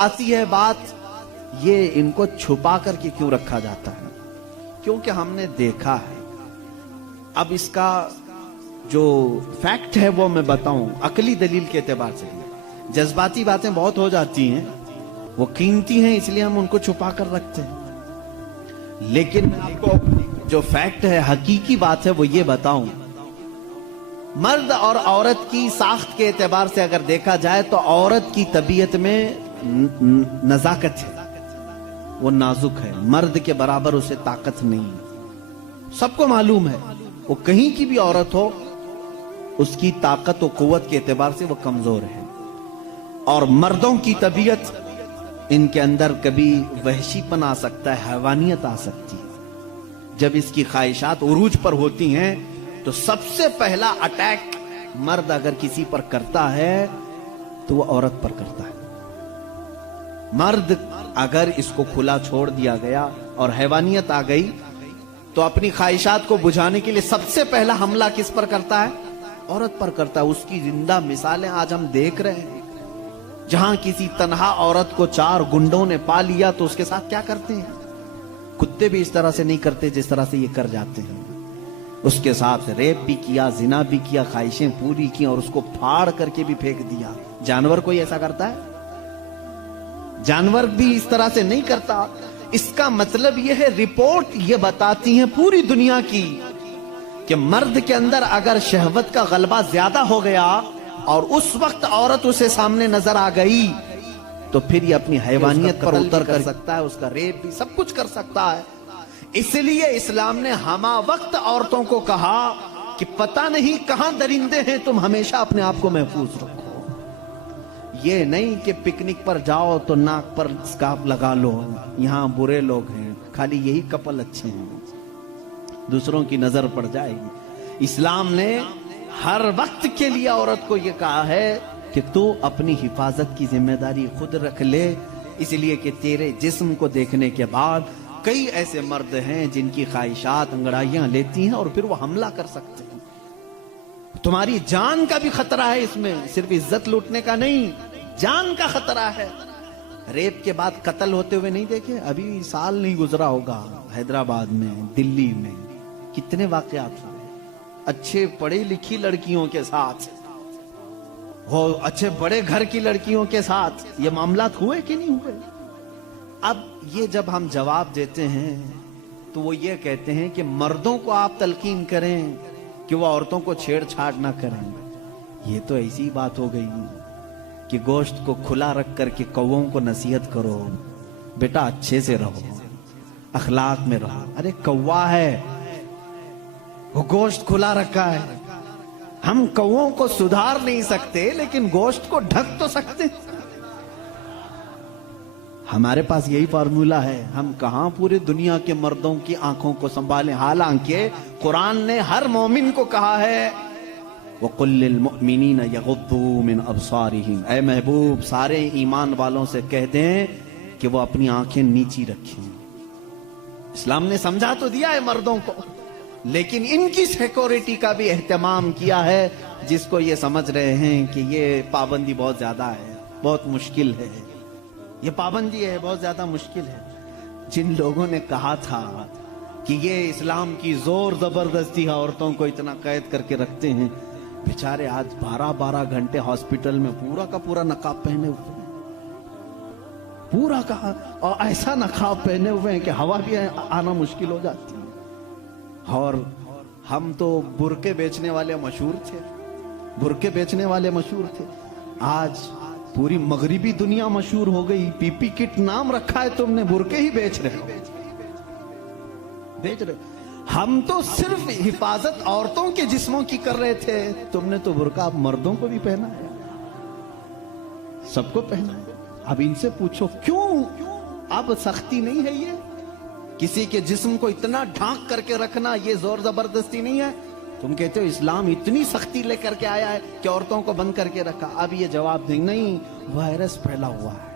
आती है बात, ये इनको छुपा करके क्यों रखा जाता है? क्योंकि हमने देखा है। अब इसका जो फैक्ट है वो मैं बताऊं अकली दलील के एतबार से। जज्बाती बातें बहुत हो जाती हैं, वो कीमती हैं, इसलिए हम उनको छुपा कर रखते हैं। लेकिन मैं आपको जो फैक्ट है, हकीकी बात है, वो ये बताऊं, मर्द और औरत की साख्त के एतबार से अगर देखा जाए तो औरत की तबीयत में नजाकत है, वो नाजुक है। मर्द के बराबर उसे ताकत नहीं है, सबको मालूम है। वो कहीं की भी औरत हो, उसकी ताकत और कुव्वत के एतबार से वो कमजोर है। और मर्दों की तबीयत, इनके अंदर कभी वहशीपन आ सकता है, हैवानियत आ सकती है। जब इसकी ख्वाहिशात उरूज पर होती हैं तो सबसे पहला अटैक मर्द अगर किसी पर करता है तो वो औरत पर करता है। मर्द अगर इसको खुला छोड़ दिया गया और हैवानियत आ गई तो अपनी ख्वाहिशात को बुझाने के लिए सबसे पहला हमला किस पर करता है? औरत पर करता है। उसकी जिंदा मिसालें आज हम देख रहे हैं। जहां किसी तन्हा औरत को 4 गुंडों ने पा लिया तो उसके साथ क्या करते हैं? कुत्ते भी इस तरह से नहीं करते जिस तरह से ये कर जाते हैं। उसके साथ रेप भी किया, जिना भी किया, ख्वाहिशें पूरी की और उसको फाड़ करके भी फेंक दिया। जानवर कोई ऐसा करता है? जानवर भी इस तरह से नहीं करता। इसका मतलब यह है, रिपोर्ट ये बताती है पूरी दुनिया की कि मर्द के अंदर अगर शहवत का गलबा ज्यादा हो गया और उस वक्त औरत उसे सामने नजर आ गई तो फिर ये अपनी हैवानियत पर उतर कर सकता है, उसका रेप भी सब कुछ कर सकता है। इसलिए इस्लाम ने हमा वक्त औरतों को कहा कि पता नहीं कहां दरिंदे हैं, तुम हमेशा अपने आप को महफूज रखो। ये नहीं कि पिकनिक पर जाओ तो नाक पर स्कार्फ लगा लो, यहां बुरे लोग हैं, खाली यही कपल अच्छे हैं, दूसरों की नजर पड़ जाएगी। इस्लाम ने हर वक्त के लिए औरत को यह कहा है कि तू अपनी हिफाजत की जिम्मेदारी खुद रख ले, इसलिए कि तेरे जिस्म को देखने के बाद कई ऐसे मर्द हैं जिनकी ख्वाहिशात अंगड़ाइयां लेती हैं और फिर वो हमला कर सकते हैं। तुम्हारी जान का भी खतरा है इसमें, सिर्फ इज्जत लूटने का नहीं, जान का खतरा है। रेप के बाद कत्ल होते हुए नहीं देखे? अभी साल नहीं गुजरा होगा, हैदराबाद में, दिल्ली में कितने वाकयात हुए अच्छे पढ़ी लिखी लड़कियों के साथ, हो अच्छे बड़े घर की लड़कियों के साथ। ये मामलात हुए कि नहीं हुए? अब ये जब हम जवाब देते हैं तो वो ये कहते हैं कि मर्दों को आप तलकीन करें कि वो औरतों को छेड़छाड़ ना करें। ये तो ऐसी बात हो गई कि गोश्त को खुला रख करके कौवों को नसीहत करो, बेटा अच्छे से रहो, अखलाक में रहो। अरे कौवा है, वो गोश्त खुला रखा है। हम कौवों को सुधार नहीं सकते लेकिन गोश्त को ढक तो सकते हैं। हमारे पास यही फार्मूला है। हम कहां पूरे दुनिया के मर्दों की आंखों को संभालें? हालांकि कुरान ने हर मोमिन को कहा है, वकुल्लिल मुमिनीना यगुद्दू मिन अब्सारिहिम, ऐ महबूब सारे ईमान वालों से कह दें कि वो अपनी आंखें नीची रखें। इस्लाम ने समझा तो दिया है मर्दों को, लेकिन इनकी सिक्योरिटी का भी एहतमाम किया है, जिसको ये समझ रहे हैं कि ये पाबंदी बहुत ज्यादा है, बहुत मुश्किल है। ये पाबंदी है, बहुत ज्यादा मुश्किल है। जिन लोगों ने कहा था कि ये इस्लाम की जोर जबरदस्ती औरतों को इतना कैद करके रखते हैं, बेचारे आज 12-12 घंटे हॉस्पिटल में पूरा का पूरा नकाब पहने हुए, पूरा का, और ऐसा नकाब पहने हुए हैं कि हवा भी आना मुश्किल हो जाती है। और हम तो बुरके बेचने वाले मशहूर थे, बुरके बेचने वाले मशहूर थे। आज पूरी मगरिबी दुनिया मशहूर हो गई। पीपी किट नाम रखा है तुमने, बुरके ही बेच रहे हो, बेच रहे। हम तो सिर्फ हिफाजत औरतों के जिस्मों की कर रहे थे, तुमने तो बुरका अब मर्दों को भी पहना है, सबको पहना है। अब इनसे पूछो क्यों अब सख्ती नहीं है? ये किसी के जिस्म को इतना ढांक करके रखना, ये जोर जबरदस्ती नहीं है। तुम कहते हो इस्लाम इतनी सख्ती लेकर के आया है कि औरतों को बंद करके रखा। अब ये जवाब दें, नहीं, वायरस फैला हुआ है,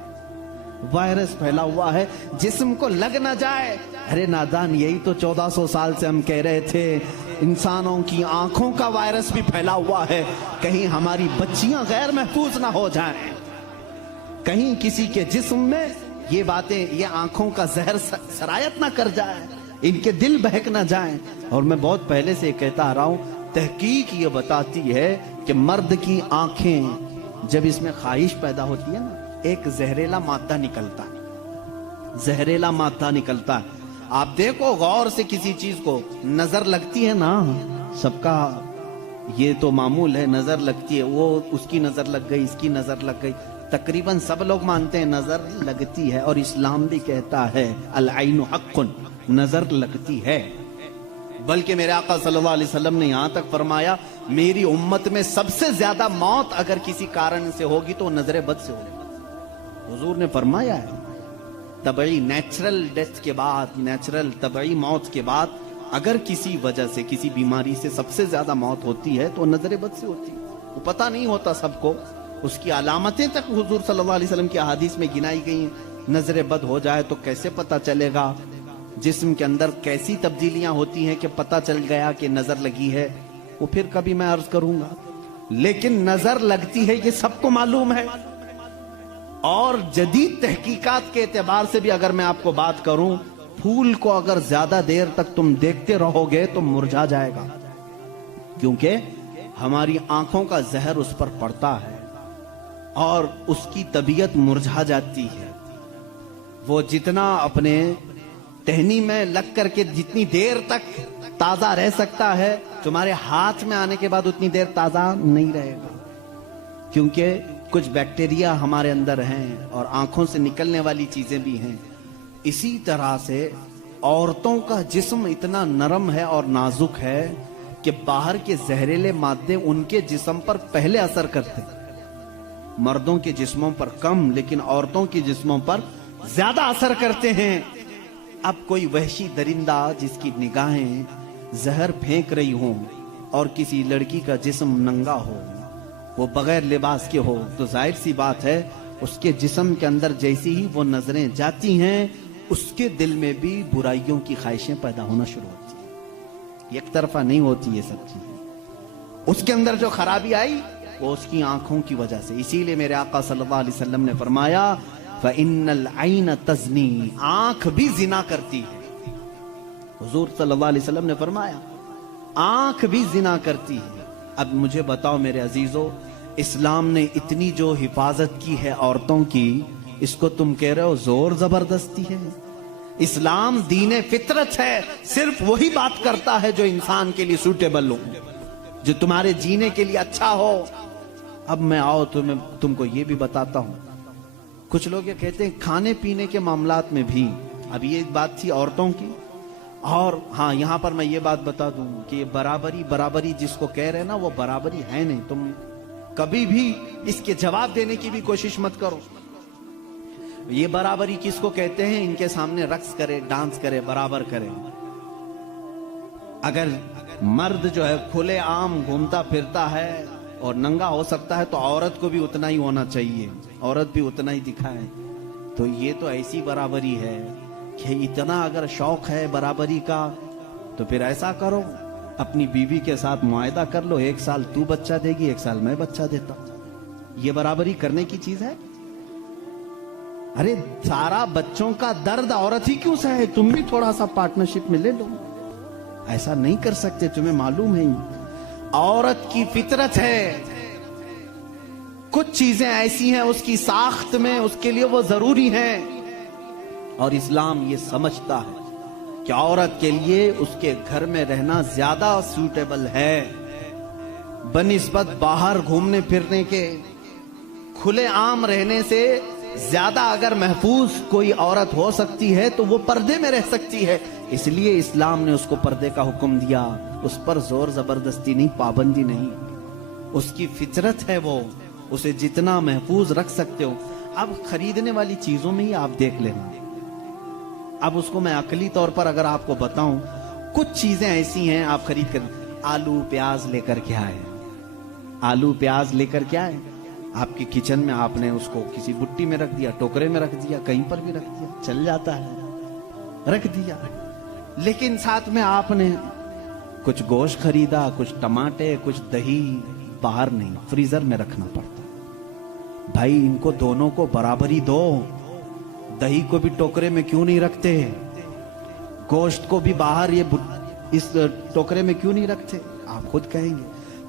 वायरस फैला हुआ है, जिस्म को लग ना जाए। अरे नादान, यही तो 1400 साल से हम कह रहे थे, इंसानों की आंखों का वायरस भी फैला हुआ है, कहीं हमारी बच्चियां गैर महफूज ना हो जाएं। कहीं किसी के जिस्म में ये बातें, ये आंखों का जहर सरायत ना कर जाए, इनके दिल बहक ना जाए। और मैं बहुत पहले से कहता आ रहा हूं, तहकीक ये बताती है कि मर्द की आंखें जब इसमें ख्वाहिश पैदा होती है ना, एक जहरीला मादा निकलता है, जहरीला मादा निकलता है। आप देखो गौर से किसी चीज को, नजर लगती है ना, सबका ये तो मामूल है, नजर लगती है, वो उसकी नजर लग गई, इसकी नजर लग गई, तकरीबन सब लोग मानते हैं नजर लगती है। और इस्लाम भी कहता है अल आइनु हक्कुन, नजर लगती है। बल्कि मेरे आका सल्लल्लाहु अलैहि वसल्लम ने यहां तक फरमाया, मेरी उम्मत में सबसे ज्यादा मौत अगर किसी कारण से होगी तो नजर बद से होगी। हुजूर ने फरमाया है, तबई नेचुरल डेथ के बाद, नेचुरल तबई मौत के बाद अगर किसी वजह से, किसी बीमारी से सबसे ज्यादा मौत होती है तो नजर बद से होती है। वो पता नहीं होता सबको, उसकी अलामतें तक हुजूर सल्लल्लाहु अलैहि वसल्लम की अहादीस में गिनाई गई। नजर बद हो जाए तो कैसे पता चलेगा, जिस्म के अंदर कैसी तब्दीलियां होती हैं कि पता चल गया कि नजर लगी है, वो फिर कभी मैं अर्ज करूंगा। लेकिन नजर लगती है ये सबको मालूम है। और जदीद तहकीकात के एतबार से भी अगर मैं आपको बात करूं, फूल को अगर ज्यादा देर तक तुम देखते रहोगे तो मुरझा जाएगा, क्योंकि हमारी आंखों का जहर उस पर पड़ता है और उसकी तबीयत मुरझा जाती है। वो जितना अपने टहनी में लग करके जितनी देर तक ताजा रह सकता है, तुम्हारे हाथ में आने के बाद उतनी देर ताजा नहीं रहेगा, क्योंकि कुछ बैक्टीरिया हमारे अंदर हैं और आंखों से निकलने वाली चीजें भी हैं। इसी तरह से औरतों का जिस्म इतना नरम है और नाजुक है कि बाहर के जहरीले मादे उनके जिस्म पर पहले असर करते, मर्दों के जिस्मों पर कम, लेकिन औरतों के जिस्मों पर ज्यादा असर करते हैं। अब कोई वहशी दरिंदा जिसकी निगाहें जहर फेंक रही हों और किसी लड़की का जिस्म नंगा हो, वो बगैर लिबास के हो, तो जाहिर सी बात है उसके जिस्म के अंदर जैसी ही वो नजरें जाती हैं, उसके दिल में भी बुराइयों की ख्वाहिशें पैदा होना शुरू होती है। एक तरफा नहीं होती ये सब चीजें। उसके अंदर जो खराबी आई वो उसकी आंखों की वजह से। इसीलिए मेरे आका सल्लल्लाहु अलैहि वसल्लम ने फरमाया, फ़इन्नल ऐन तज़नी, आंख भी जिना करती है। हुजूर सल्लल्लाहु अलैहि वसल्लम ने फरमाया आंख भी जिना करती है। अब मुझे बताओ मेरे अजीजों, इस्लाम ने इतनी जो हिफाजत की है औरतों की, इसको तुम कह रहे हो जोर जबरदस्ती है? इस्लाम दीन फितरत है, सिर्फ वही बात करता है जो इंसान के लिए सूटेबल हो, जो तुम्हारे जीने के लिए अच्छा हो। अब मैं आओ तो मैं तुमको ये भी बताता हूं, कुछ लोग ये कहते हैं खाने पीने के मामलात में भी, अब ये बात थी औरतों की। और हाँ, यहां पर मैं ये बात बता दूं कि ये बराबरी जिसको कह रहे हैं ना, वो बराबरी है नहीं। तुम कभी भी इसके जवाब देने की भी कोशिश मत करो। ये बराबरी किसको कहते हैं? इनके सामने रक्स करे, डांस करे, बराबर करे। अगर मर्द जो है खुले आम घूमता फिरता है और नंगा हो सकता है, तो औरत को भी उतना ही होना चाहिए, औरत भी उतना ही दिखाए। तो ये तो ऐसी बराबरी है कि इतना अगर शौक है बराबरी का, तो फिर ऐसा करो, अपनी बीवी के साथ मुआहदा कर लो, 1 साल तू बच्चा देगी, 1 साल मैं बच्चा देता। ये बराबरी करने की चीज है? अरे सारा बच्चों का दर्द औरत ही क्यों सहे, तुम भी थोड़ा सा पार्टनरशिप में ले लो। ऐसा नहीं कर सकते, तुम्हें मालूम है औरत की फितरत है, कुछ चीजें ऐसी हैं उसकी साख्त में, उसके लिए वो जरूरी है। और इस्लाम ये समझता है कि औरत के लिए उसके घर में रहना ज्यादा सूटेबल है बनिस्बत बाहर घूमने फिरने के। खुले आम रहने से ज्यादा अगर महफूज कोई औरत हो सकती है तो वो पर्दे में रह सकती है। इसलिए इस्लाम ने उसको पर्दे का हुक्म दिया, उस पर जोर जबरदस्ती नहीं, पाबंदी नहीं। उसकी फितरत है वो, उसे जितना महफूज रख सकते हो। अब खरीदने वाली चीजों में ही आप देख लेना। अब उसको मैं अकली तौर पर अगर आपको बताऊं, कुछ चीजें ऐसी हैं आप खरीद कर, आलू प्याज लेकर के आए, आलू प्याज लेकर के आए, आपके किचन में आपने उसको किसी बुट्टी में रख दिया, टोकरे में रख दिया, कहीं पर भी रख दिया, चल जाता है, रख दिया। लेकिन साथ में आपने कुछ गोश्त खरीदा, कुछ टमाटे, कुछ दही, बाहर नहीं, फ्रीजर में रखना पड़ता। भाई इनको दोनों को बराबरी दो। दही को भी टोकरे में क्यों नहीं रखते, गोश्त को भी बाहर ये इस टोकरे में क्यों नहीं रखते? आप खुद कहेंगे।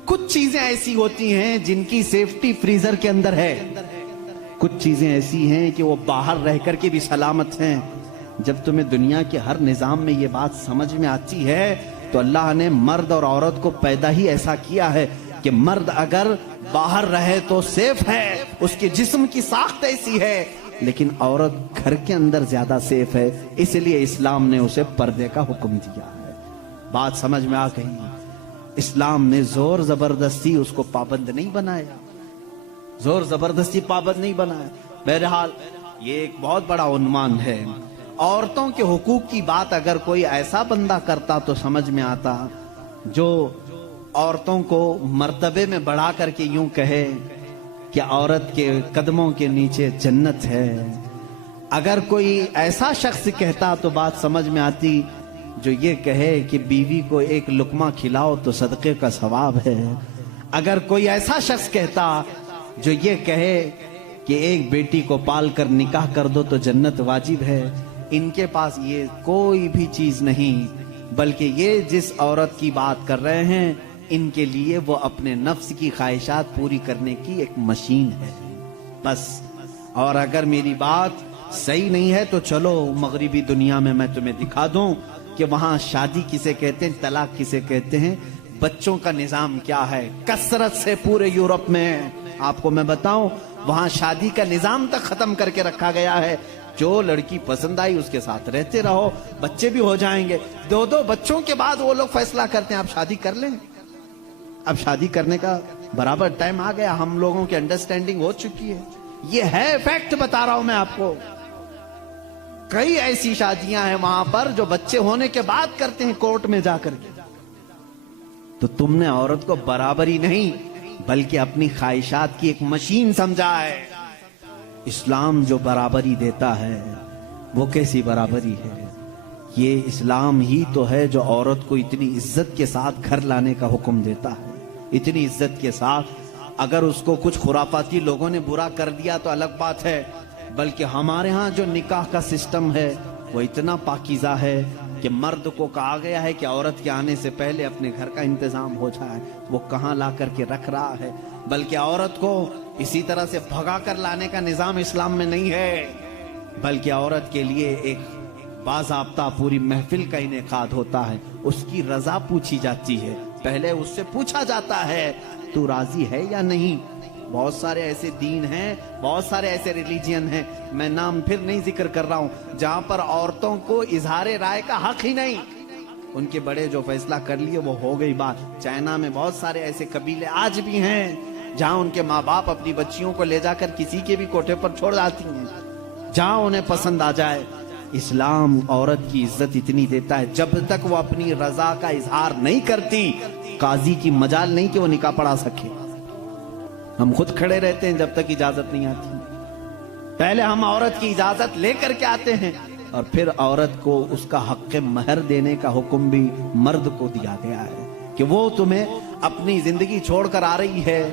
कुछ चीजें ऐसी होती हैं जिनकी सेफ्टी फ्रीजर के अंदर है, कुछ चीजें ऐसी हैं कि वो बाहर रह करके भी सलामत हैं। जब तुम्हें दुनिया के हर निजाम में ये बात समझ में आती है तो अल्लाह ने मर्द और औरत को पैदा ही ऐसा किया है कि मर्द अगर बाहर रहे तो सेफ है, उसके जिस्म की साख्त ऐसी है, लेकिन औरत घर के अंदर ज्यादा सेफ है, इसलिए इस्लाम ने उसे पर्दे का हुक्म दिया है। बात समझ में आ गई? इस्लाम ने जोर जबरदस्ती उसको पाबंद नहीं बनाया, जोर जबरदस्ती पाबंद नहीं बनाया। बहरहाल ये एक बहुत बड़ा उन्मान है। औरतों के हुकूक की बात अगर कोई ऐसा बंदा करता तो समझ में आता जो औरतों को मर्तबे में बढ़ा करके यूं कहे कि औरत के कदमों के नीचे जन्नत है। अगर कोई ऐसा शख्स कहता तो बात समझ में आती जो ये कहे कि बीवी को एक लुकमा खिलाओ तो सदके का सवाब है। अगर कोई ऐसा शख्स कहता जो ये कहे कि एक बेटी को पाल कर निकाह कर दो तो जन्नत वाजिब है, इनके पास ये कोई भी चीज नहीं, बल्कि ये जिस औरत की बात कर रहे हैं इनके लिए वो अपने नफ्स की ख्वाहिशात पूरी करने की एक मशीन है बस। और अगर मेरी बात सही नहीं है तो चलो मगरिबी दुनिया में मैं तुम्हें दिखा दूं कि वहां शादी किसे कहते हैं, तलाक किसे कहते हैं, बच्चों का निजाम क्या है। कसरत से पूरे यूरोप में आपको मैं बताऊं, वहां शादी का निजाम तक खत्म करके रखा गया है। जो लड़की पसंद आई उसके साथ रहते रहो, बच्चे भी हो जाएंगे। 2-2 बच्चों के बाद वो लोग फैसला करते हैं आप शादी कर लें। अब शादी करने का बराबर टाइम आ गया, हम लोगों की अंडरस्टैंडिंग हो चुकी है। ये है फैक्ट बता रहा हूं मैं आपको। कई ऐसी शादियां हैं वहां पर जो बच्चे होने के बाद करते हैं कोर्ट में जाकर के। तो तुमने औरत को बराबरी नहीं बल्कि अपनी ख्वाहिशात की एक मशीन समझा है। इस्लाम जो बराबरी देता है वो कैसी बराबरी है? ये इस्लाम ही तो है जो औरत को इतनी इज्जत के साथ घर लाने का हुक्म देता है, इतनी इज्जत के साथ। अगर उसको कुछ खुराफाती लोगों ने बुरा कर दिया तो अलग बात है, बल्कि हमारे यहाँ जो निकाह का सिस्टम है वो इतना पाकीज़ा है कि मर्द को कहा गया है कि औरत के आने से पहले अपने घर का इंतजाम हो जाए। वो कहाँ ला करके रख रहा है, बल्कि औरत को इसी तरह से भगा कर लाने का निजाम इस्लाम में नहीं है, बल्कि औरत के लिए एक बाज़ाब्ता पूरी महफिल का इनेकाद होता है। उसकी रजा पूछी जाती है, पहले उससे पूछा जाता है तू राजी है या नहीं। बहुत सारे ऐसे दीन हैं, बहुत सारे ऐसे रिलीजियन हैं, मैं नाम फिर नहीं जिक्र कर रहा हूं, जहां पर औरतों को इजहार राय का हक ही नहीं। उनके बड़े जो फैसला कर लिए वो हो गई बात। चाइना में बहुत सारे ऐसे कबीले आज भी हैं जहां उनके माँ बाप अपनी बच्चियों को ले जाकर किसी के भी कोठे पर छोड़ जाती हैं, जहां उन्हें पसंद आ जाए। इस्लाम औरत की इज्जत इतनी देता है, जब तक वो अपनी रजा का इजहार नहीं करती काजी की मजाल नहीं कि वो निकाह पढ़ा सके। हम खुद खड़े रहते हैं जब तक इजाजत नहीं आती। पहले हम औरत की इजाजत लेकर के आते हैं और फिर औरत को उसका हक महर देने का हुक्म भी मर्द को दिया गया है कि वो तुम्हें अपनी जिंदगी छोड़कर आ रही है,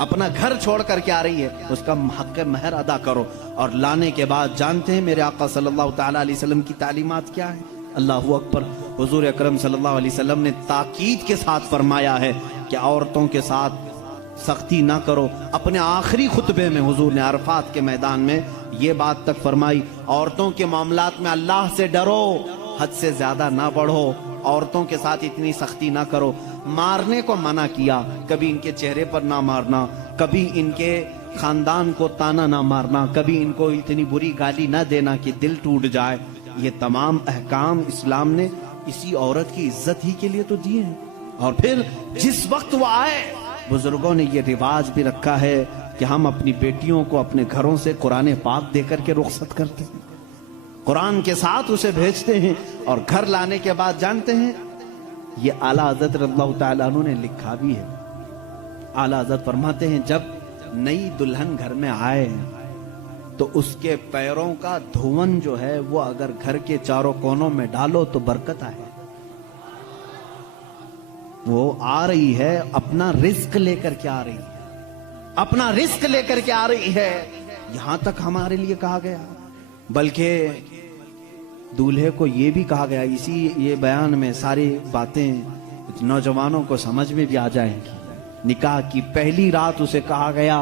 अपना घर छोड़ करके आ रही है, उसका हक महर अदा करो। और लाने के बाद जानते हैं मेरे आका सल्लल्लाहु ताला अलैहि वसल्लम की तालीमात क्या है? अल्लाहु अकबर। हुजूर अकरम सल्लल्लाहु अलैहि वसल्लम ने ताकीद के साथ फरमाया है कि औरतों के साथ सख्ती ना करो। अपने आखिरी खुतबे में हुजूर ने अरफात के मैदान में ये बात तक फरमाई, औरतों के मामलात में अल्लाह से डरो, हद से ज्यादा ना बढ़ो, औरतों के साथ इतनी सख्ती ना करो। मारने को मना किया, कभी इनके चेहरे पर ना मारना, कभी इनके खानदान को ताना ना मारना, कभी इनको इतनी बुरी गाली ना देना कि दिल टूट जाए। ये तमाम अहकाम इस्लाम ने इसी औरत की इज्जत ही के लिए तो दिए हैं। और फिर जिस वक्त वो आए, बुजुर्गों ने ये रिवाज भी रखा है कि हम अपनी बेटियों को अपने घरों से कुरान पाक देकर के रुखसत करते हैं, कुरान के साथ उसे भेजते हैं। और घर लाने के बाद जानते हैं ये आला हज़रत रज़ियल्लाहु ताला अन्हु ने लिखा भी है। आला हज़रत फरमाते हैं जब नई दुल्हन घर में आए तो उसके पैरों का धुवन जो है वो अगर घर के चारों कोनों में डालो तो बरकत आए। वो आ रही है अपना रिस्क लेकर के आ रही है, अपना रिस्क लेकर के आ रही है, यहां तक हमारे लिए कहा गया। बल्कि दूल्हे को यह भी कहा गया, इसी ये बयान में सारी बातें नौजवानों को समझ में भी आ जाएंगी। निकाह की पहली रात उसे कहा गया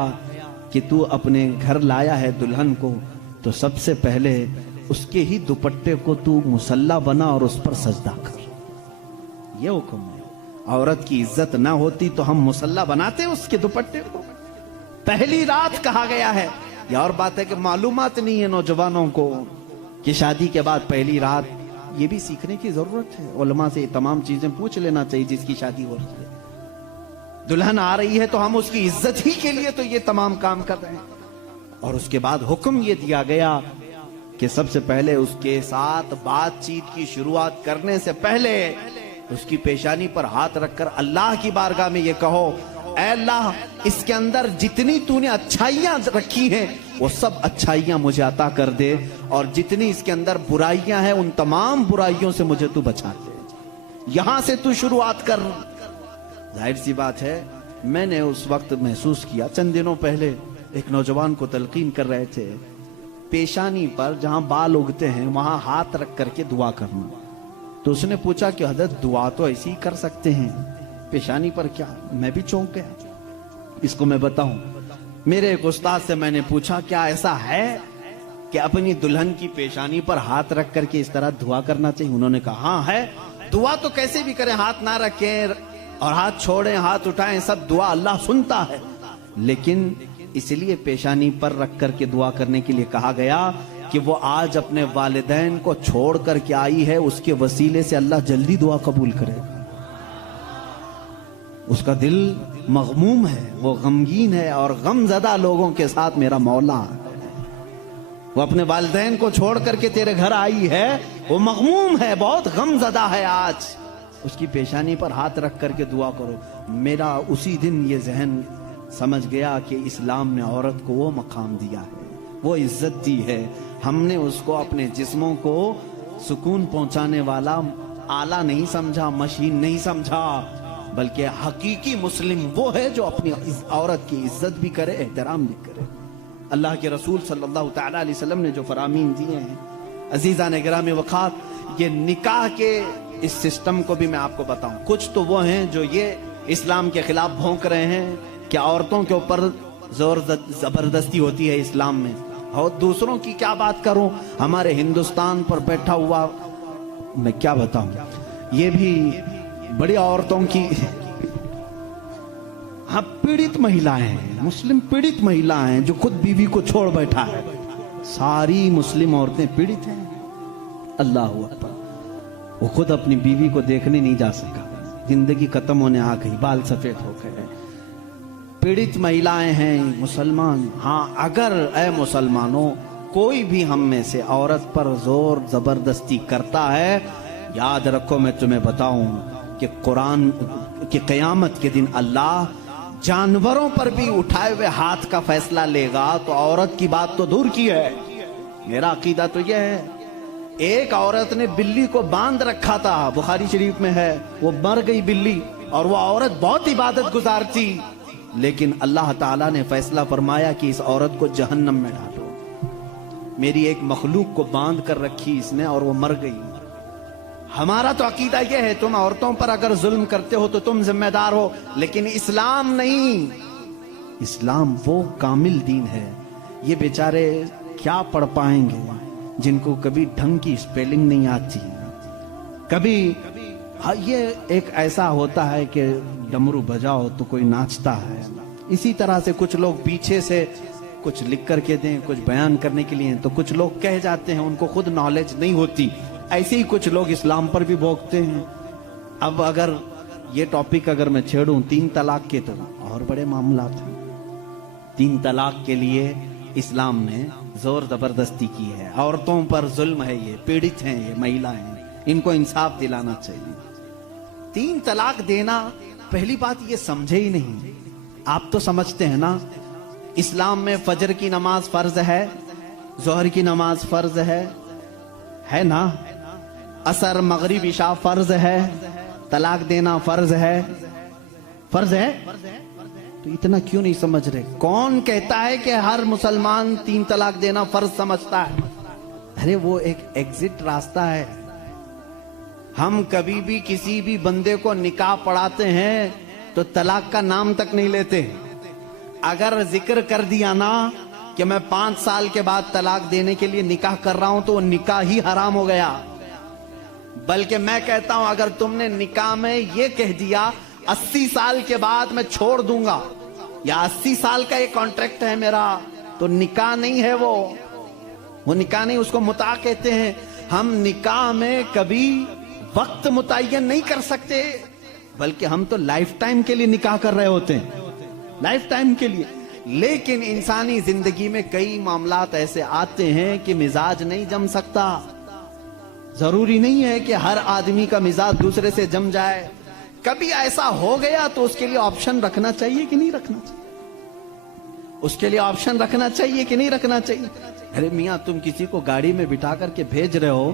कि तू अपने घर लाया है दुल्हन को, तो सबसे पहले उसके ही दुपट्टे को तू मुसल्ला बना और उस पर सजदा कर। ये हुक्म है। औरत की इज्जत ना होती तो हम मुसल्ला बनाते उसके दुपट्टे को। पहली रात कहा गया है। ये और बात है कि मालूमात नहीं है नौजवानों को कि शादी के बाद पहली रात, ये भी सीखने की जरूरत है। उलमा से तमाम चीजें पूछ लेना चाहिए जिसकी शादी हो रही है। दुल्हन आ रही है तो हम उसकी इज्जत ही के लिए तो ये तमाम काम कर रहे हैं। और उसके बाद हुक्म ये दिया गया कि सबसे पहले उसके साथ बातचीत की शुरुआत करने से पहले उसकी पेशानी पर हाथ रखकर अल्लाह की बारगाह में ये कहो, ऐ अल्लाह, इसके अंदर जितनी तूने अच्छाइयां रखी हैं वो सब अच्छाइयां मुझे अता कर दे, और जितनी इसके अंदर बुराइयां हैं उन तमाम बुराइयों से मुझे तू बचा दे। यहां से तू शुरुआत कर। जाहिर सी बात है, मैंने उस वक्त महसूस किया, चंद दिनों पहले एक नौजवान को तलकीन कर रहे थे, पेशानी पर जहां बाल उगते हैं वहां हाथ रख करके दुआ करना। तो उसने पूछा कि हजरत दुआ तो ऐसे ही कर सकते हैं, पेशानी पर क्या? मैं भी चौंक गया। इसको मैं बताऊं, मेरे एक उस्ताद से मैंने पूछा क्या ऐसा है कि अपनी दुल्हन की पेशानी पर हाथ रख करके इस तरह दुआ करना चाहिए? उन्होंने कहा हाँ है। दुआ तो कैसे भी करें, हाथ ना रखें और हाथ छोड़ें, हाथ उठाएं, सब दुआ अल्लाह सुनता है। लेकिन इसलिए पेशानी पर रख करके दुआ करने के लिए कहा गया कि वो आज अपने वालिदैन को छोड़ करके आई है, उसके वसीले से अल्लाह जल्दी दुआ कबूल करेगा। उसका दिल मगमूम है, वो गमगीन है, और गमज़दा लोगों के साथ मेरा मौला है। वो अपने वालिदैन को छोड़ करके तेरे घर आई है, वो मगमूम है, बहुत गमज़दा है। आज उसकी पेशानी पर हाथ रख करके दुआ करो। मेरा उसी दिन ये जहन समझ गया कि इस्लाम ने औरत को वो मकाम दिया है, वो इज्जत दी है। हमने उसको अपने जिस्मों को सुकून पहुंचाने वाला आला नहीं समझा, मशीन नहीं समझा, बल्कि हकीकी मुस्लिम वो है जो अपनी औरत की इज्जत भी करे, एहतराम भी करे। अल्लाह के रसूल सल्लल्लाहु तआला अलैहि वसल्लम ने जो फरामीन दिए हैं, अजीज़ान गिरामी वक़ात, ये निकाह के इस सिस्टम को भी मैं आपको बताऊं। कुछ तो वो हैं जो ये इस्लाम के खिलाफ भौंक रहे हैं कि औरतों के ऊपर जोर जबरदस्ती होती है इस्लाम में, और दूसरों की क्या बात करूं, हमारे हिंदुस्तान पर बैठा हुआ मैं क्या बताऊं, ये भी बड़ी औरतों की, हाँ, पीड़ित महिलाएं हैं, मुस्लिम पीड़ित महिलाएं हैं जो खुद बीवी को छोड़ बैठा है। सारी मुस्लिम औरतें पीड़ित हैं। अल्लाह अकबर। वो खुद अपनी बीवी को देखने नहीं जा सका, जिंदगी खत्म होने आ गई, बाल सफेद हो गए। पीड़ित महिलाएं हैं मुसलमान। हाँ, अगर ए मुसलमानों कोई भी हम में से औरत पर जोर जबरदस्ती करता है, याद रखो मैं तुम्हें बताऊं कि कुरान की क़यामत के दिन अल्लाह जानवरों पर भी उठाए हुए हाथ का फैसला लेगा। तो औरत की बात तो दूर की है, मेरा अकीदा तो यह है। एक औरत ने बिल्ली को बांध रखा था, बुखारी शरीफ में है, वो मर गई बिल्ली, और वो औरत बहुत इबादत गुजार थी, लेकिन अल्लाह ताला ने फैसला फरमाया कि इस औरत को जहन्नम में डालो। मेरी एक मखलूक को बांध कर रखी इसने और वो मर गई। हमारा तो अकीदा यह है, तुम औरतों पर अगर जुल्म करते हो तो तुम जिम्मेदार हो, लेकिन इस्लाम नहीं। इस्लाम वो कामिल दीन है। ये बेचारे क्या पढ़ पाएंगे जिनको कभी ढंग की स्पेलिंग नहीं आती, कभी हाँ, ये एक ऐसा होता है कि डमरू बजाओ तो कोई नाचता है। इसी तरह से कुछ लोग पीछे से कुछ लिख करके दें, कुछ बयान करने के लिए, तो कुछ लोग कह जाते हैं, उनको खुद नॉलेज नहीं होती। ऐसे ही कुछ लोग इस्लाम पर भी भोंकते हैं। अब अगर ये टॉपिक अगर मैं छेड़ूं 3 तलाक के, तो और बड़े मामला थे। 3 तलाक के लिए इस्लाम ने जोर जबरदस्ती की है। औरतों पर जुल्म है, ये पीड़ित हैं, ये महिलाएं, इनको इंसाफ दिलाना चाहिए। 3 तलाक देना, पहली बात ये समझे ही नहीं। आप तो समझते हैं ना, इस्लाम में फजर की नमाज फर्ज है, जोहर की नमाज फर्ज है ना, असर मगरिब इशा फर्ज है, तलाक देना फर्ज है, फर्ज है। تو اتنا کیوں نہیں سمجھ رہے؟ کون کہتا ہے کہ ہر مسلمان 3 طلاق دینا فرض سمجھتا ہے؟ ارے وہ ایک ایگزٹ راستہ ہے. ہم کبھی بھی کسی بھی بندے کو نکاح پڑھاتے ہیں تو طلاق کا نام تک نہیں لیتے. اگر ذکر کر دیا نا کہ میں 5 سال کے بعد طلاق دینے کے لیے نکاح کر رہا ہوں تو وہ نکاح ہی حرام ہو گیا. بلکہ میں کہتا ہوں اگر تم نے نکاح میں یہ کہہ دیا 80 سال کے بعد میں چھوڑ دوں گا یا 80 سال کا یہ کانٹریکٹ ہے میرا, تو نکاح نہیں ہے وہ نکاح نہیں, اس کو متع کہتے ہیں. ہم نکاح میں کبھی وقت متعین نہیں کر سکتے, بلکہ ہم تو لائف ٹائم کے لیے نکاح کر رہے ہوتے ہیں, لائف ٹائم کے لیے. لیکن انسانی زندگی میں کئی معاملات ایسے آتے ہیں کہ مزاج نہیں جم سکتا. ضروری نہیں ہے کہ ہر آدمی کا مزاج دوسرے سے جم جائے. کبھی ایسا ہو گیا تو اس کے لیے آپشن رکھنا چاہیے کہ نہیں رکھنا چاہیے؟ اس کے لیے آپشن رکھنا چاہیے کہ نہیں رکھنا چاہیے؟ ارے میاں تم کسی کو گاڑی میں بٹھا کر کے بھیج رہے ہو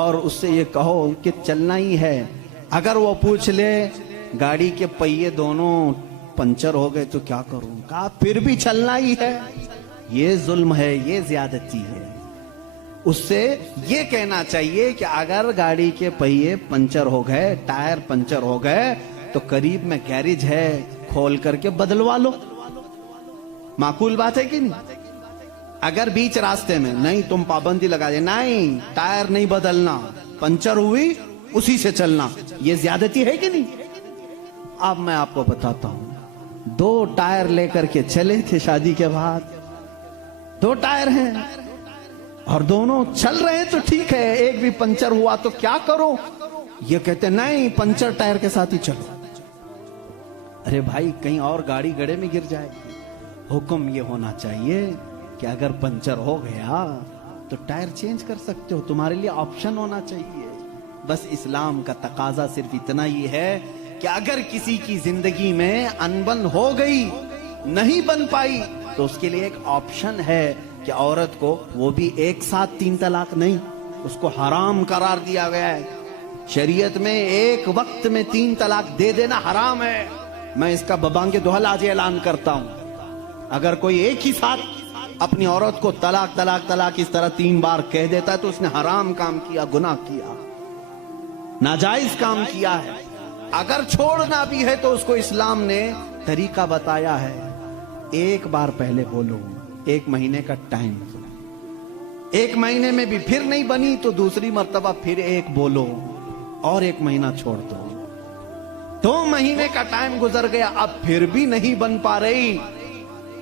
اور اس سے یہ کہو کہ چلنا ہی ہے, اگر وہ پوچھ لے گاڑی کے پہیے دونوں پنچر ہو گئے تو کیا کروں, کہا پھر بھی چلنا ہی ہے. یہ ظلم ہے, یہ زیادتی ہے. اس سے یہ کہنا چاہیے کہ اگر گاڑی کے پہیے پنچر ہو گئے, ٹائر پنچر ہو گئے تو قریب میں گیریج ہے, کھول کر کے بدلوا لو. معقول بات ہے کہ نہیں؟ اگر بیچ راستے میں نہیں تم پابندی لگا دے, نہیں ٹائر نہیں بدلنا, پنچر ہوئی اسی سے چلنا, یہ زیادتی ہے کہ نہیں؟ اب میں آپ کو بتاتا ہوں, 2 ٹائر لے کر کے چلے تھے شادی کے بعد, 2 ٹائر ہیں اور دونوں چل رہے ہیں تو ٹھیک ہے, ایک بھی پنچر ہوا تو کیا کرو؟ یہ کہتے نہیں پنچر ٹائر کے ساتھ ہی چلو. ارے بھائی کہیں اور گاڑی گڑے میں گر جائے. حکم یہ ہونا چاہیے کہ اگر پنچر ہو گیا تو ٹائر چینج کر سکتے ہو, تمہارے لیے آپشن ہونا چاہیے. بس اسلام کا تقاضا صرف اتنا ہی ہے کہ اگر کسی کی زندگی میں انبن ہو گئی, نہیں بن پائی, تو اس کے لیے ایک آپشن ہے کہ عورت کو وہ بھی ایک ساتھ 3 طلاق نہیں, اس کو حرام قرار دیا گیا ہے. شریعت میں ایک وقت میں 3 طلاق دے دینا حرام ہے. میں اس کا ببانگ دہل آج اعلان کرتا ہوں, اگر کوئی ایک ہی ساتھ اپنی عورت کو طلاق طلاق طلاق اس طرح 3 بار کہہ دیتا ہے تو اس نے حرام کام کیا, گناہ کیا, ناجائز کام کیا ہے. اگر چھوڑنا بھی ہے تو اس کو اسلام نے طریقہ بتایا ہے. ایک بار پہلے بولو, 1 مہینے کا ٹائم, 1 مہینے میں بھی پھر نہیں بنی تو دوسری مرتبہ پھر 1 بولو اور 1 مہینہ چھوڑ دو. 2 مہینے کا ٹائم گزر گیا, اب پھر بھی نہیں بن پا رہی,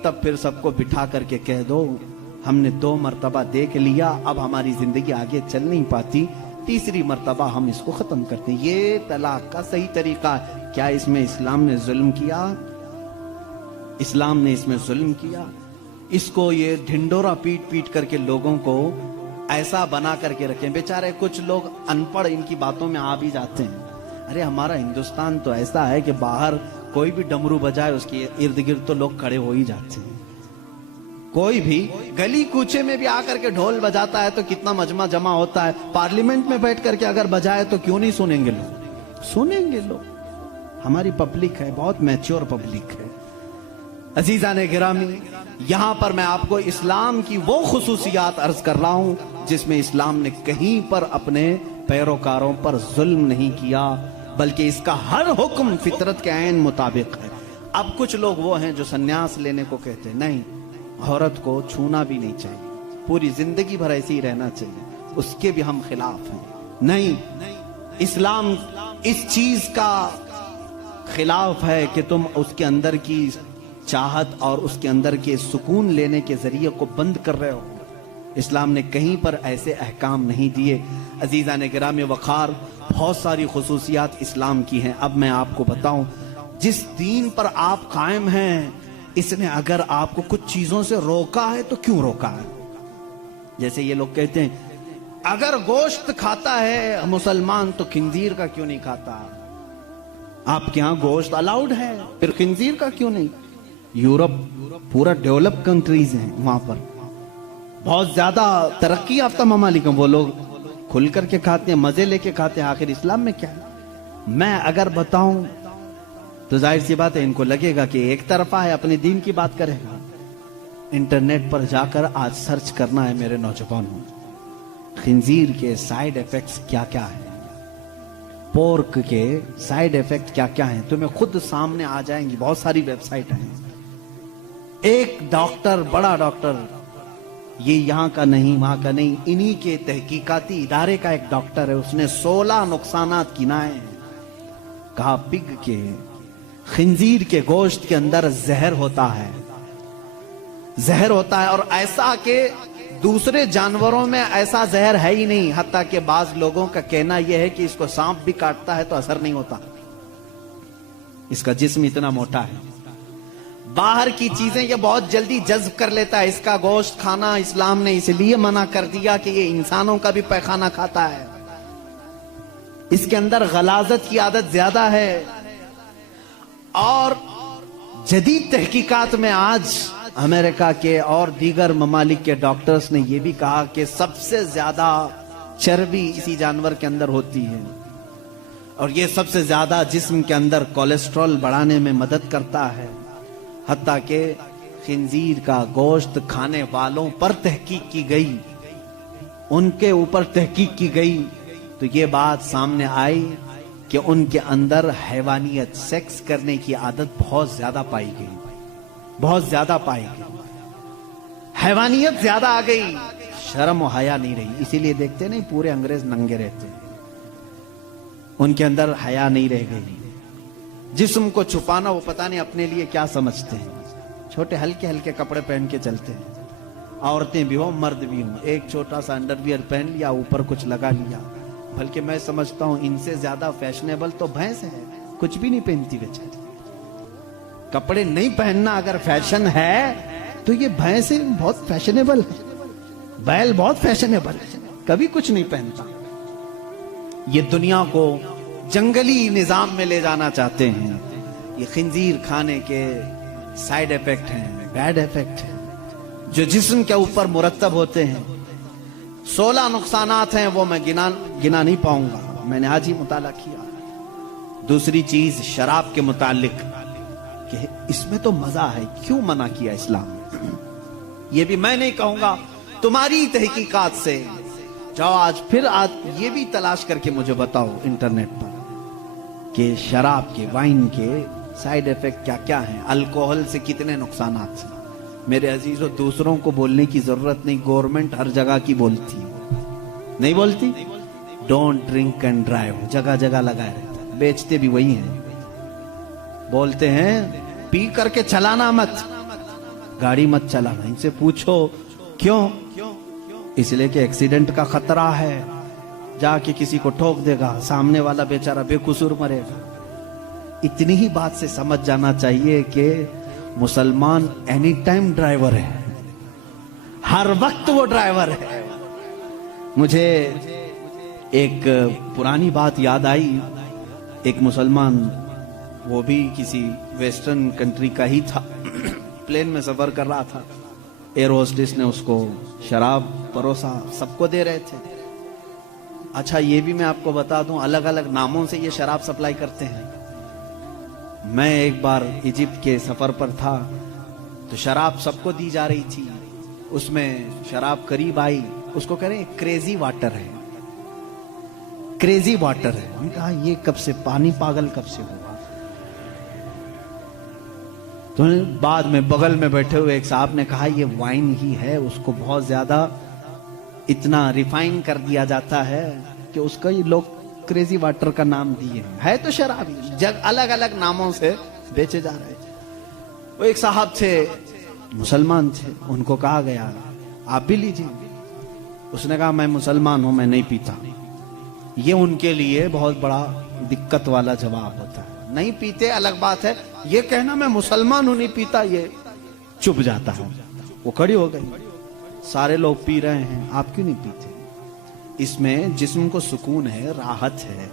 تب پھر سب کو بٹھا کر کے کہہ دو ہم نے 2 مرتبہ دیکھ لیا, اب ہماری زندگی آگے چل نہیں پاتی, تیسری مرتبہ ہم اس کو ختم کرتے ہیں. یہ طلاق کا صحیح طریقہ ہے. کیا اس میں اسلام نے ظلم کیا؟ اسلام نے اس میں ظلم کیا؟ اس کو یہ ڈھنڈورا پیٹ پیٹ کر کے لوگوں کو ایسا بنا کر کے رکھیں. بیچارے کچھ لوگ ان پڑھ ان کی باتوں میں آ بھی جاتے ہیں. ارے ہمارا ہندوستان تو ایسا ہے کہ باہر کوئی بھی ڈمرو بجائے اس کے ارد گرد تو لوگ کھڑے ہو ہی جاتے ہیں. کوئی بھی گلی کوچے میں بھی آ کر کے ڈھول بجاتا ہے تو کتنا مجمع جمع ہوتا ہے. پارلیمنٹ میں بیٹھ کر کے اگر بجائے تو کیوں نہیں سنیں گے لوگ؟ سنیں گے لوگ. ہماری پبلک ہے, بہت میچور پبلک ہے. عزیزان گرامی, یہاں پر میں آپ کو اسلام کی وہ خصوصیات عرض کر رہا ہوں جس میں اسلام نے کہیں پر اپنے پیروکاروں پر ظلم نہیں کیا, بلکہ اس کا ہر حکم فطرت کے عین مطابق ہے. اب کچھ لوگ وہ ہیں جو سنیاس لینے کو کہتے ہیں, نہیں عورت کو چھونا بھی نہیں چاہیے, پوری زندگی بھر ایسے ہی رہنا چاہیے, اس کے بھی ہم خلاف ہیں. نہیں, اسلام اس چیز کا خلاف ہے کہ تم اس کے اندر کی چاہت اور اس کے اندر کے سکون لینے کے ذریعے کو بند کر رہے ہو. اسلام نے کہیں پر ایسے احکام نہیں دیے. عزیزان گرامی وقار, بہت ساری خصوصیات اسلام کی ہیں. اب میں آپ کو بتاؤں, جس دین پر آپ قائم ہیں اس نے اگر آپ کو کچھ چیزوں سے روکا ہے تو کیوں روکا ہے؟ جیسے یہ لوگ کہتے ہیں اگر گوشت کھاتا ہے مسلمان تو خنزیر کا کیوں نہیں کھاتا؟ آپ کے ہاں گوشت الاؤڈ ہے, پھر خنزیر کا کیوں نہیں؟ یورپ پورا ڈیولپ کنٹریز ہیں, وہاں پر بہت زیادہ ترقی یافتہ ممالک ہیں, وہ لوگ کھل کر کے کھاتے ہیں, مزے لے کے کھاتے ہیں. آخر اسلام میں کیا ہے؟ میں اگر بتاؤں تو ظاہر سی بات ہے ان کو لگے گا کہ ایک طرفہ ہے، اپنے دین کی بات کرے گا۔ انٹرنیٹ پر جا کر آج سرچ کرنا ہے میرے نوجوانوں، خنزیر کے سائیڈ ایفیکٹس کیا کیا ہیں، پورک کے سائیڈ ایفیکٹ کیا کیا ہیں، تمہیں خود سامنے آ جائیں گی۔ بہت ساری ویب سائٹ ہیں۔ ایک ڈاکٹر، بڑا ڈاکٹر، یہ یہاں کا نہیں وہاں کا نہیں، انہی کے تحقیقاتی ادارے کا ایک ڈاکٹر ہے، اس نے 16 نقصانات گنائے ہیں۔ کہا پگ کے، خنزیر کے گوشت کے اندر زہر ہوتا ہے، زہر ہوتا ہے، اور ایسا کہ دوسرے جانوروں میں ایسا زہر ہے ہی نہیں، حتیٰ کہ بعض لوگوں کا کہنا یہ ہے کہ اس کو سانپ بھی کاٹتا ہے تو اثر نہیں ہوتا، اس کا جسم اتنا موٹا ہے۔ باہر کی چیزیں یہ بہت جلدی جذب کر لیتا ہے، اس کا گوشت کھانا اسلام نے اس لیے منع کر دیا کہ یہ انسانوں کا بھی پیخانہ کھاتا ہے، اس کے اندر غلاظت کی عادت زیادہ ہے۔ اور جدید تحقیقات میں آج امریکہ کے اور دیگر ممالک کے ڈاکٹرز نے یہ بھی کہا کہ سب سے زیادہ چربی اسی جانور کے اندر ہوتی ہے، اور یہ سب سے زیادہ جسم کے اندر کولیسٹرول بڑھانے میں مدد کرتا ہے۔ حتیٰ کہ خنزیر کا گوشت کھانے والوں پر تحقیق کی گئی، ان کے اوپر تحقیق کی گئی تو یہ بات سامنے آئی کہ ان کے اندر حیوانیت، سیکس کرنے کی عادت بہت زیادہ پائی گئی، بہت زیادہ پائی گئی، حیوانیت زیادہ آ گئی، شرم و حیا نہیں رہی۔ اسی لیے دیکھتے نہیں پورے انگریز ننگے رہتے ہیں، ان کے اندر حیا نہیں رہ گئی۔ جسم کو چھپانا وہ پتہ نہیں اپنے لیے کیا سمجھتے ہیں، چھوٹے ہلکے ہلکے کپڑے پہن کے چلتے ہیں، عورتیں بھی ہوں مرد بھی ہوں، ایک چھوٹا سا انڈر ویئر پہن لیا، اوپر کچھ لگا لیا۔ بلکہ میں سمجھتا ہوں ان سے زیادہ فیشنیبل تو بھینس ہے، کچھ بھی نہیں پہنتی بیچاری۔ کپڑے نہیں پہننا اگر فیشن ہے تو یہ بھینس بہت فیشنیبل ہے، بیل بہت فیشنیبل ہے، کبھی کچھ نہیں پہنتا۔ یہ دنیا کو جنگلی نظام میں لے جانا چاہتے ہیں۔ یہ خنزیر کھانے کے سائیڈ ایفیکٹ ہیں، بیڈ ایفیکٹ ہیں جو جسم کے اوپر مرتب ہوتے ہیں۔ 16 نقصانات ہیں، وہ میں گنا نہیں پاؤں گا، میں نے آج ہی مطالعہ کیا۔ دوسری چیز شراب کے متعلق کہ اس میں تو مزہ ہے، کیوں منع کیا اسلام نے؟ یہ بھی میں نہیں کہوں گا، تمہاری تحقیقات سے جاؤ آج پھر یہ بھی تلاش کر کے مجھے بتاؤ انٹرنیٹ پر کہ شراب کے، وائن کے سائیڈ ایفیکٹ کیا کیا ہیں، الکوہل سے کتنے نقصانات ہیں۔ میرے عزیزوں، دوسروں کو بولنے کی ضرورت نہیں، گورنمنٹ ہر جگہ کی بولتی ہے، نہیں بولتی؟ ڈونٹ ڈرنک اینڈ ڈرائیو جگہ جگہ لگائے رہتا ہے، بیچتے بھی وہی ہیں، بولتے ہیں پی کر کے چلانا مت، گاڑی مت چلانا۔ ان سے پوچھو کیوں؟ اس لیے کہ ایکسیڈنٹ کا خطرہ ہے، جا کے کسی کو ٹھوک دے گا، سامنے والا بیچارہ بے قصور مرے گا۔ اتنی ہی بات سے سمجھ جانا چاہیے کہ مسلمان اینی ٹائم ڈرائیور ہے، ہر وقت وہ ڈرائیور ہے۔ مجھے ایک پرانی بات یاد آئی، ایک مسلمان، وہ بھی کسی ویسٹرن کنٹری کا ہی تھا، پلین میں سفر کر رہا تھا، ایئر ہوسٹس نے اس کو شراب پروسا، سب کو دے رہے تھے۔ اچھا یہ بھی میں آپ کو بتا دوں، الگ الگ ناموں سے یہ شراب سپلائی کرتے ہیں۔ میں ایک بار ایجپٹ کے سفر پر تھا تو شراب سب کو دی جا رہی تھی، اس میں شراب قریب آئی، اس کو کہہ رہے ہیں کریزی واٹر ہے، کریزی واٹر ہے۔ میں نے کہا یہ کب سے، پانی پاگل کب سے ہوا؟ تو بعد میں بغل میں بیٹھے ہوئے ایک صاحب نے کہا یہ وائن ہی ہے، اس کو بہت زیادہ اتنا ریفائن کر دیا جاتا ہے کہ اس کا یہ لوگ کریزی واٹر کا نام دیے ہے تو شراب جگ الگ الگ ناموں سے بیچے جا رہے تھے۔ وہ ایک صاحب تھے، مسلمان تھے، ان کو کہا گیا آپ بھی لیجیے۔ اس نے کہا میں مسلمان ہوں، میں نہیں پیتا۔ یہ ان کے لیے بہت بڑا دقت والا جواب ہوتا ہے۔ نہیں پیتے الگ بات ہے، یہ کہنا میں مسلمان ہوں نہیں پیتا، یہ چپ جاتا ہے۔ وہ کھڑی ہو گئی، سارے لوگ پی رہے ہیں، آپ کیوں نہیں پیتے؟ اس میں جسم کو سکون ہے، راحت ہے،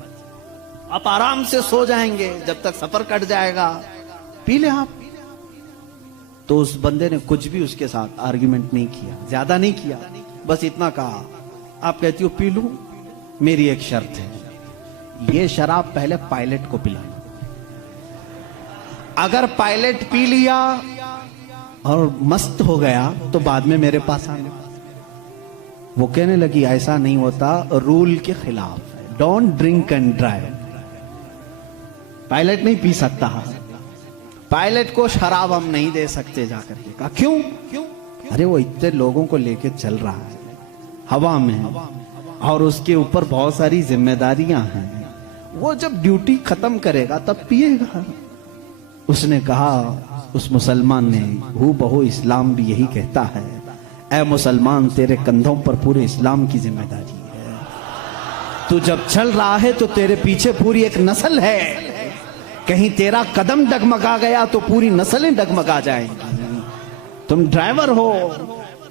آپ آرام سے سو جائیں گے جب تک سفر کٹ جائے گا، پی لیں آپ۔ تو اس بندے نے کچھ بھی اس کے ساتھ آرگیومنٹ نہیں کیا، زیادہ نہیں کیا، بس اتنا کہا آپ کہتی ہو پی لوں، میری ایک شرط ہے، یہ شراب پہلے پائلٹ کو پلانا۔ اگر پائلٹ پی لیا اور مست ہو گیا تو بعد میں میرے پاس آنا. وہ کہنے لگی ایسا نہیں ہوتا, رول کے خلاف ہے, don't drink and drive. Pilot نہیں پی سکتا, پائلٹ کو شراب ہم نہیں دے سکتے. جا کر کے کہا کیوں؟ ارے وہ اتنے لوگوں کو لے کے چل رہا ہے ہوا میں, اور اس کے اوپر بہت ساری ذمہ داریاں ہیں, وہ جب ڈیوٹی ختم کرے گا تب پیے گا. اس نے کہا, اس مسلمان نے, ہو بہو اسلام بھی یہی کہتا ہے, اے مسلمان تیرے کندھوں پر پورے اسلام کی ذمہ داری ہے. تو جب چل رہا ہے تو تیرے پیچھے پوری ایک نسل ہے, کہیں تیرا قدم ڈگمگا گیا تو پوری نسلیں ڈگمگا جائیں گی. تم ڈرائیور ہو,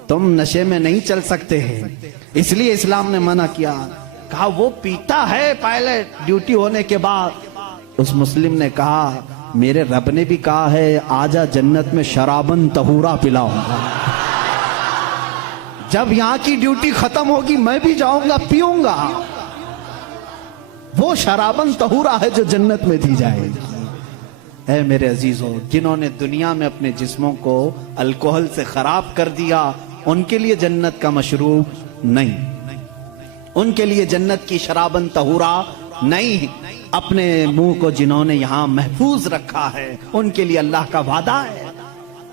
تم نشے میں نہیں چل سکتے ہیں, اس لیے اسلام نے منع کیا. کہا وہ پیتا ہے پائلٹ ڈیوٹی ہونے کے بعد. اس مسلم نے کہا میرے رب نے بھی کہا ہے آجا جنت میں شرابن طہورا پلاؤں گا. جب یہاں کی ڈیوٹی ختم ہوگی میں بھی جاؤں گا, پیوں گا. وہ شرابن طہورا ہے جو جنت میں دی جائے گی. اے میرے عزیزوں, جنہوں نے دنیا میں اپنے جسموں کو الکوہل سے خراب کر دیا, ان کے لیے جنت کا مشروب نہیں, ان کے لیے جنت کی شرابن طہورا نہیں. اپنے منہ کو جنہوں نے یہاں محفوظ رکھا ہے ان کے لیے اللہ کا وعدہ ہے,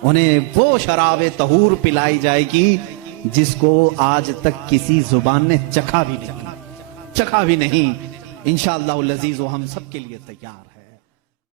انہیں وہ شراب طہور پلائی جائے گی جس کو آج تک کسی زبان نے چکھا بھی نہیں. انشاءاللہ العزیز ہم سب کے لیے تیار ہے.